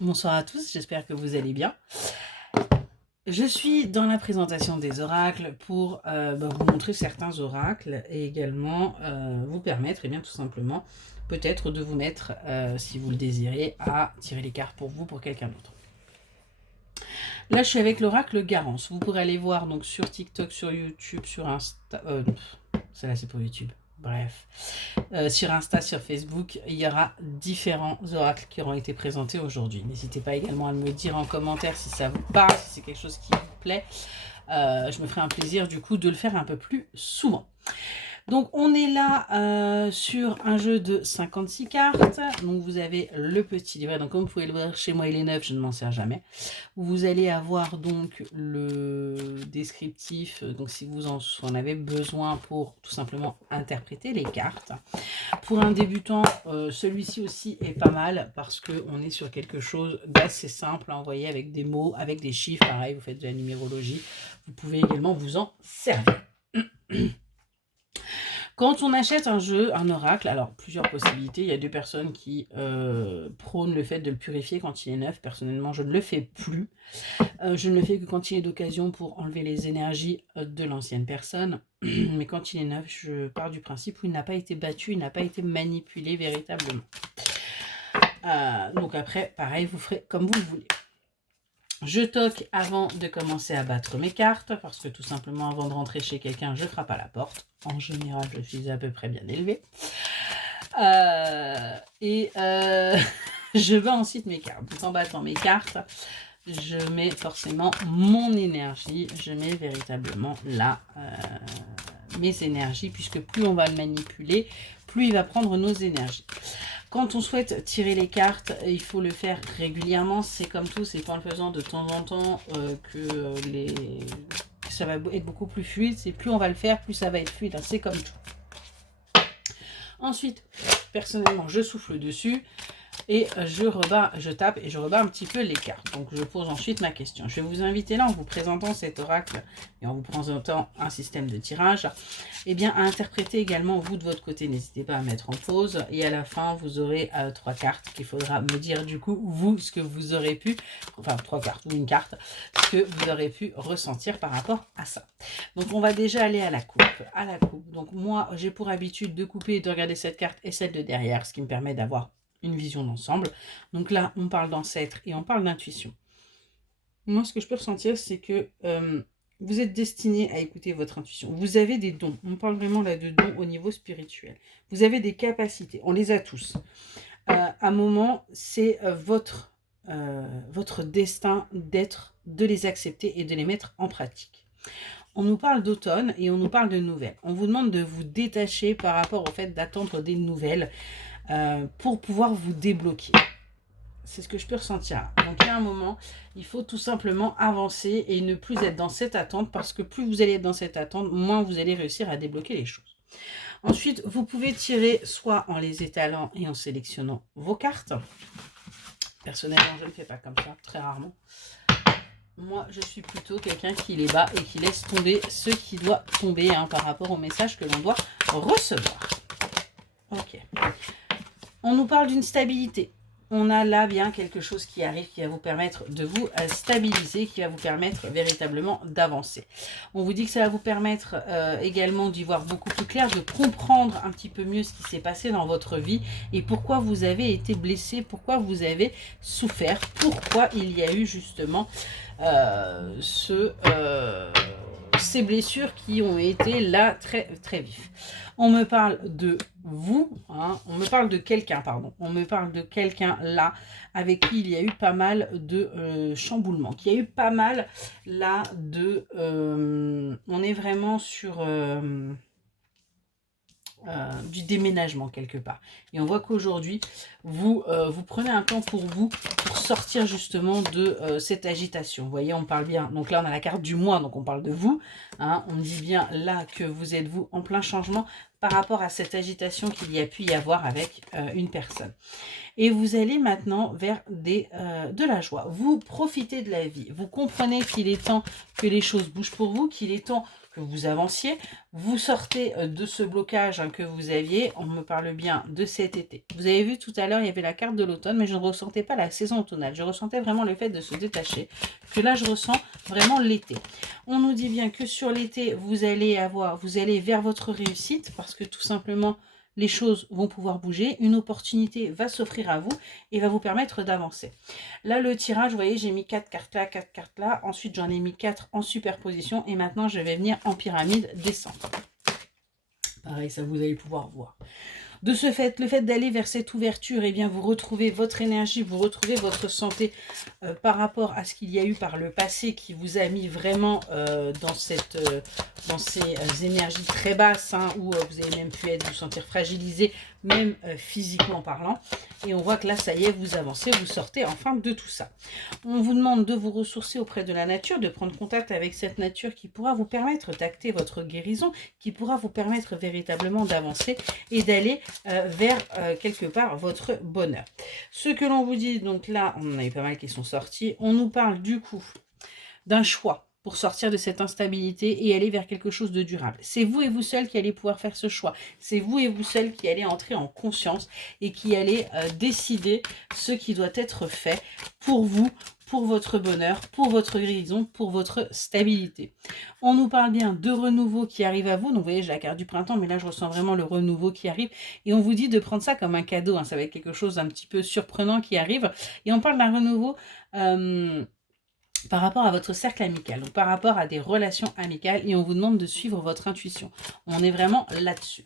Bonsoir à tous, j'espère que vous allez bien. Je suis dans la présentation des oracles pour vous montrer certains oracles et également vous permettre, tout simplement, peut-être de vous mettre, si vous le désirez, à tirer les cartes pour vous, pour quelqu'un d'autre. Là, je suis avec l'oracle Garance. Vous pourrez aller voir donc sur TikTok, sur YouTube, sur Insta... celle-là, c'est pour YouTube. Bref. Sur Insta, sur Facebook, il y aura différents oracles qui auront été présentés aujourd'hui. N'hésitez pas également à me dire en commentaire si ça vous parle, si c'est quelque chose qui vous plaît. Je me ferai un plaisir du coup de le faire un peu plus souvent. Donc on est là sur un jeu de 56 cartes. Donc vous avez le petit livret. Donc comme vous pouvez le voir, chez moi il est neuf, je ne m'en sers jamais. Vous allez avoir donc le descriptif, donc si vous en avez besoin pour tout simplement interpréter les cartes. Pour un débutant, celui-ci aussi est pas mal parce qu'on est sur quelque chose d'assez simple à envoyer avec des mots, avec des chiffres. Pareil, vous faites de la numérologie. Vous pouvez également vous en servir. Quand on achète un jeu, un oracle, alors plusieurs possibilités. Il y a deux personnes qui prônent le fait de le purifier quand il est neuf. Personnellement, je ne le fais plus. Je ne le fais que quand il est d'occasion pour enlever les énergies de l'ancienne personne. Mais quand il est neuf, je pars du principe où il n'a pas été battu, il n'a pas été manipulé véritablement. Donc après, pareil, vous ferez comme vous le voulez. Je toque avant de commencer à battre mes cartes, parce que tout simplement, avant de rentrer chez quelqu'un, je frappe à la porte. En général, je suis à peu près bien élevée. Je bats ensuite mes cartes. Donc en battant mes cartes, je mets forcément mon énergie. Je mets véritablement là mes énergies, puisque plus on va le manipuler, plus il va prendre nos énergies. Quand on souhaite tirer les cartes, il faut le faire régulièrement. C'est comme tout, c'est pas en le faisant de temps en temps que ça va être beaucoup plus fluide. C'est plus on va le faire, plus ça va être fluide. C'est comme tout. Ensuite, personnellement, je souffle dessus et je tape et je rebats un petit peu les cartes. Donc je pose ensuite ma question. Je vais vous inviter là, en vous présentant cet oracle et en vous présentant un système de tirage, à interpréter également vous de votre côté. N'hésitez pas à mettre en pause et à la fin vous aurez 3 cartes qu'il faudra me dire du coup vous ce que vous aurez pu, enfin 3 cartes ou une carte, ce que vous aurez pu ressentir par rapport à ça. Donc on va déjà aller à la coupe. Donc moi j'ai pour habitude de couper et de regarder cette carte et celle de derrière, ce qui me permet d'avoir une vision d'ensemble. Donc là, on parle d'ancêtre et on parle d'intuition. Moi, ce que je peux ressentir, c'est que vous êtes destiné à écouter votre intuition. Vous avez des dons. On parle vraiment là de dons au niveau spirituel. Vous avez des capacités. On les a tous. À un moment, c'est votre destin de les accepter et de les mettre en pratique. On nous parle d'automne et on nous parle de nouvelles. On vous demande de vous détacher par rapport au fait d'attendre des nouvelles pour pouvoir vous débloquer. C'est ce que je peux ressentir. Donc il y a un moment, il faut tout simplement avancer et ne plus être dans cette attente, parce que plus vous allez être dans cette attente, moins vous allez réussir à débloquer les choses. Ensuite, vous pouvez tirer soit en les étalant et en sélectionnant vos cartes. Personnellement, je ne le fais pas comme ça, très rarement. Moi, je suis plutôt quelqu'un qui les bat et qui laisse tomber ce qui doit tomber par rapport au message que l'on doit recevoir. Ok. On nous parle d'une stabilité. On a là bien quelque chose qui arrive, qui va vous permettre de vous stabiliser, qui va vous permettre véritablement d'avancer. On vous dit que ça va vous permettre également d'y voir beaucoup plus clair, de comprendre un petit peu mieux ce qui s'est passé dans votre vie et pourquoi vous avez été blessé, pourquoi vous avez souffert, pourquoi il y a eu justement ces blessures qui ont été là très, très vives. On me parle de vous, on me parle de quelqu'un, pardon. On me parle de quelqu'un là, avec qui il y a eu pas mal de chamboulements, qui a eu pas mal là de... on est vraiment sur... du déménagement quelque part. Et on voit qu'aujourd'hui, vous prenez un temps pour vous, pour sortir justement de cette agitation. Vous voyez, on parle bien. Donc là, on a la carte du mois, donc on parle de vous. On dit bien là que vous êtes vous en plein changement, par rapport à cette agitation qu'il y a pu y avoir avec une personne. Et vous allez maintenant vers de la joie. Vous profitez de la vie. Vous comprenez qu'il est temps que les choses bougent pour vous, qu'il est temps que vous avanciez. Vous sortez de ce blocage que vous aviez. On me parle bien de cet été. Vous avez vu tout à l'heure, il y avait la carte de l'automne, mais je ne ressentais pas la saison automnale. Je ressentais vraiment le fait de se détacher. Que là, je ressens vraiment l'été. On nous dit bien que sur l'été, vous allez vers votre réussite parce que tout simplement, les choses vont pouvoir bouger, une opportunité va s'offrir à vous et va vous permettre d'avancer. Là, le tirage, vous voyez, j'ai mis 4 cartes là, 4 cartes là, ensuite j'en ai mis 4 en superposition et maintenant je vais venir en pyramide descendre. Pareil, ça vous allez pouvoir voir. De ce fait, le fait d'aller vers cette ouverture, eh bien, vous retrouvez votre énergie, vous retrouvez votre santé par rapport à ce qu'il y a eu par le passé qui vous a mis vraiment dans ces énergies très basses, hein, où vous avez même pu vous sentir fragilisé, même physiquement parlant. Et on voit que là, ça y est, vous avancez, vous sortez enfin de tout ça. On vous demande de vous ressourcer auprès de la nature, de prendre contact avec cette nature qui pourra vous permettre d'acter votre guérison, qui pourra vous permettre véritablement d'avancer et d'aller vers quelque part votre bonheur. Ce que l'on vous dit, donc là, on en a eu pas mal qui sont sortis, on nous parle du coup d'un choix pour sortir de cette instabilité et aller vers quelque chose de durable. C'est vous et vous seul qui allez pouvoir faire ce choix. C'est vous et vous seul qui allez entrer en conscience et qui allez décider ce qui doit être fait pour vous, pour votre bonheur, pour votre guérison, pour votre stabilité. On nous parle bien de renouveau qui arrive à vous. Donc vous voyez, j'ai la carte du printemps, mais là je ressens vraiment le renouveau qui arrive. Et on vous dit de prendre ça comme un cadeau, hein. Ça va être quelque chose d'un petit peu surprenant qui arrive. Et on parle d'un renouveau par rapport à votre cercle amical, donc par rapport à des relations amicales, et on vous demande de suivre votre intuition. On est vraiment là-dessus.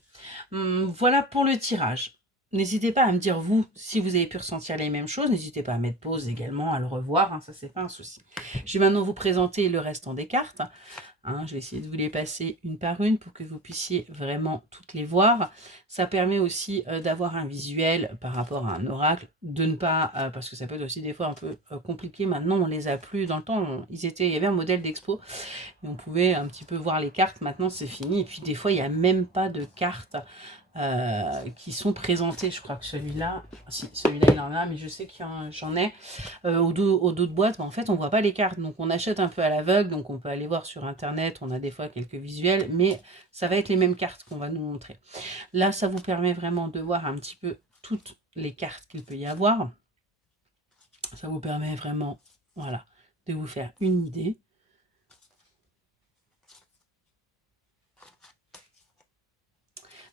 Voilà pour le tirage. N'hésitez pas à me dire, vous, si vous avez pu ressentir les mêmes choses. N'hésitez pas à mettre pause également, à le revoir, hein, ça c'est pas un souci. Je vais maintenant vous présenter le restant des cartes. Hein, je vais essayer de vous les passer une par une pour que vous puissiez vraiment toutes les voir. Ça permet aussi d'avoir un visuel par rapport à un oracle, de ne pas, parce que ça peut être aussi des fois un peu compliqué. Maintenant, on les a plus. Dans le temps, il y avait un modèle d'expo et on pouvait un petit peu voir les cartes. Maintenant, c'est fini. Et puis des fois, il n'y a même pas de cartes qui sont présentées. Je crois que celui-là, si celui-là il en a, mais je sais que j'en ai au dos de boîte. En fait, on voit pas les cartes, donc on achète un peu à l'aveugle. Donc on peut aller voir sur internet, on a des fois quelques visuels, mais ça va être les mêmes cartes qu'on va nous montrer. Là, ça vous permet vraiment de voir un petit peu toutes les cartes qu'il peut y avoir. Ça vous permet vraiment, voilà, de vous faire une idée.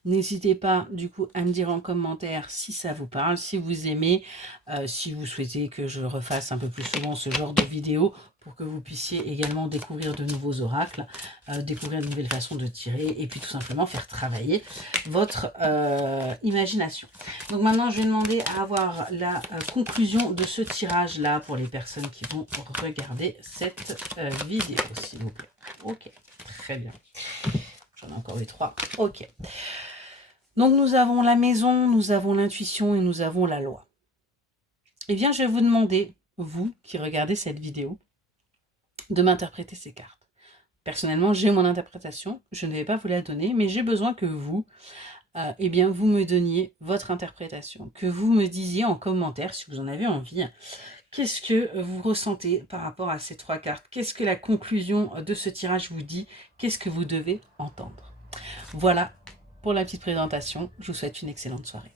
N'hésitez pas du coup à me dire en commentaire si ça vous parle, si vous aimez, si vous souhaitez que je refasse un peu plus souvent ce genre de vidéos pour que vous puissiez également découvrir de nouveaux oracles, découvrir de nouvelles façons de tirer et puis tout simplement faire travailler votre imagination. Donc maintenant je vais demander à avoir la conclusion de ce tirage là pour les personnes qui vont regarder cette vidéo s'il vous plaît. Ok, très bien. J'en ai encore eu 3. Ok. Donc, nous avons la maison, nous avons l'intuition et nous avons la loi. Eh bien, je vais vous demander, vous qui regardez cette vidéo, de m'interpréter ces cartes. Personnellement, j'ai mon interprétation. Je ne vais pas vous la donner, mais j'ai besoin que vous, eh bien, vous me donniez votre interprétation. Que vous me disiez en commentaire, si vous en avez envie, qu'est-ce que vous ressentez par rapport à ces 3 cartes? Qu'est-ce que la conclusion de ce tirage vous dit? Qu'est-ce que vous devez entendre? Voilà pour la petite présentation. Je vous souhaite une excellente soirée.